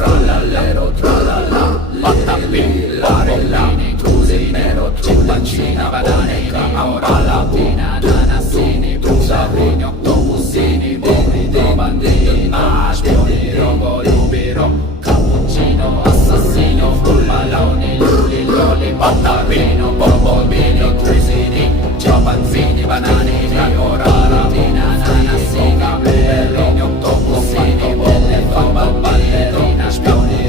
trallallero, trallalla, patapì, la rellini, crusi, nero, cimpancina, boneca, ambala.